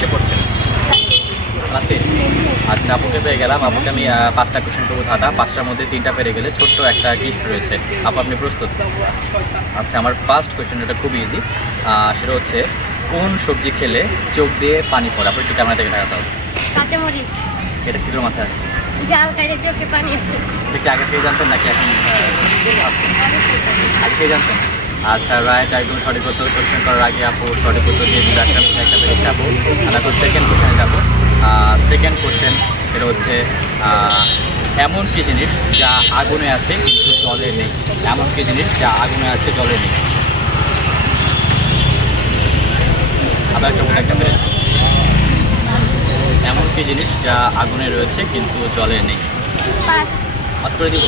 কিসে পড়ছেন? ক্লাসে। আচ্ছা, আপুকে পেয়ে গেলাম। আপুকে আমি 5টা কোশ্চেন করবো ধাঁধা। 5টার মধ্যে 3টা পেরে গেলে ছোট্ট একটা গিফট রয়েছে। আপু, আপনি প্রস্তুত? আচ্ছা, আমার ফার্স্ট কোশ্চেন, এটা খুব ইজি। সেটা হচ্ছে, কোন সবজি খেলে চোখ দিয়ে পানি পড়ে? আপনি একটু ক্যামেরা থেকে দেখাতে হবে। কাঁচামরিচ। এটা ছিল মাথায় আসে? জাল খাইলে চোখে পানি আসে। এটা কি আগে থেকে জানতেন নাকি এখন আগে থেকে জানতেন? আচ্ছা, রাইট, একদম সঠিক উত্তর। কোশ্চেন করার আগে আপু সঠিক উত্তর দিয়ে দিল। একটা মধ্যে একটা পেরেছে আপু। আমরা এখন সেকেন্ড কোশ্চেনে যাবো। সেকেন্ড কোশ্চেন, সেটা হচ্ছে, এমন কি জিনিস যা আগুনে আছে কিন্তু জলে নেই? এমন কি জিনিস যা আগুনে আছে জলে নেই? আবার একটা মধ্যে একটা পেরেছে। এমন কি জিনিস যা আগুনে রয়েছে কিন্তু জলে নেই? পাস। পাস করে দিব।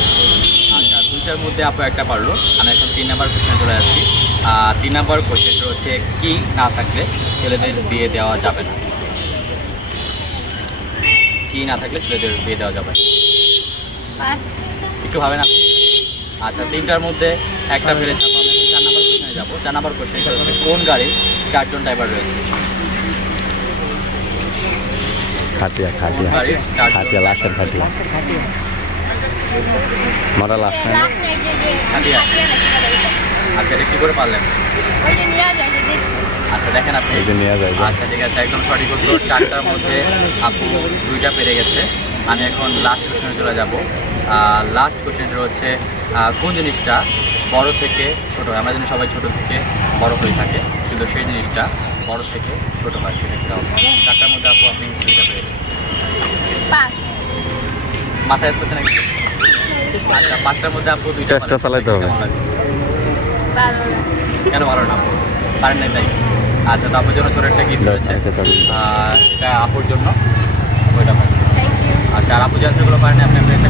আচ্ছা, 2টার মধ্যে আপু একটা পারলো। আমি এখন 3 নাম্বার কোশ্চেনে চলে আসছি। 3 নাম্বার কোশ্চেনটা হচ্ছে, কি না থাকলে ছেলেদের বিয়ে দেওয়া যাবে না? কি না থাকলে ছেলেদের বিয়ে দেওয়া যাবে না? পাস। একটু ভাবে না? আচ্ছা, 3টার মধ্যে একটা ফেলেছে। আপু, আমি এখন 4 নাম্বার কোশ্চেনে যাবো। 4 নাম্বার কোশ্চেনটা হচ্ছে, কোন গাড়ির 4জন ড্রাইভার রয়েছে? খাটিয়া খাটিয়া গাড়ির 4জন খাটিয়া লাশের খাটিয়া মারা লাশ নাই না? লাস্ট নাই যে খাটিয়া। খাটিয়া নাকি বলে এটা। আচ্ছা, এটা কী করে পারলেন? ওই যে নিয়ে যায় যে দেখছি। আচ্ছা, দেখেন আপনি। এই যে নিয়ে যায় যে। আচ্ছা, ঠিক আছে, একদম সঠিক উত্তর। 4টার মধ্যে আপু 2টা পেরে গেছে। আমি এখন লাস্ট কোশ্চেনে চলে যাব। লাস্ট কোশ্চেনটা হচ্ছে, কোন জিনিসটা বড় থেকে ছোট হয়? আমরা জানি সবাই ছোট থেকে বড় হয়ে থাকে, কিন্তু সেই জিনিসটা বড় থেকে ছোট হয়, সেটা কি হবে? 4টার মধ্যে আপু আপনি 2টা পেরেছেন। পাস। মাথায় আসতেছে নাকি? আচ্ছা, 5টার মধ্যে আপু 2টা চেষ্টা চালাইতে হবে। কেমন লাগে? ভালো না। কেন ভালো না? পারেন নাই তাই? আচ্ছা, তো আপুর জন্য ছোট একটা গিফট রয়েছে। এটা চালিয়ে এটা আপুর জন্য, ওইটা পারেন। Thank you. আচ্ছা, আর আপু যে আনসারগুলো পারেন আপনি একটা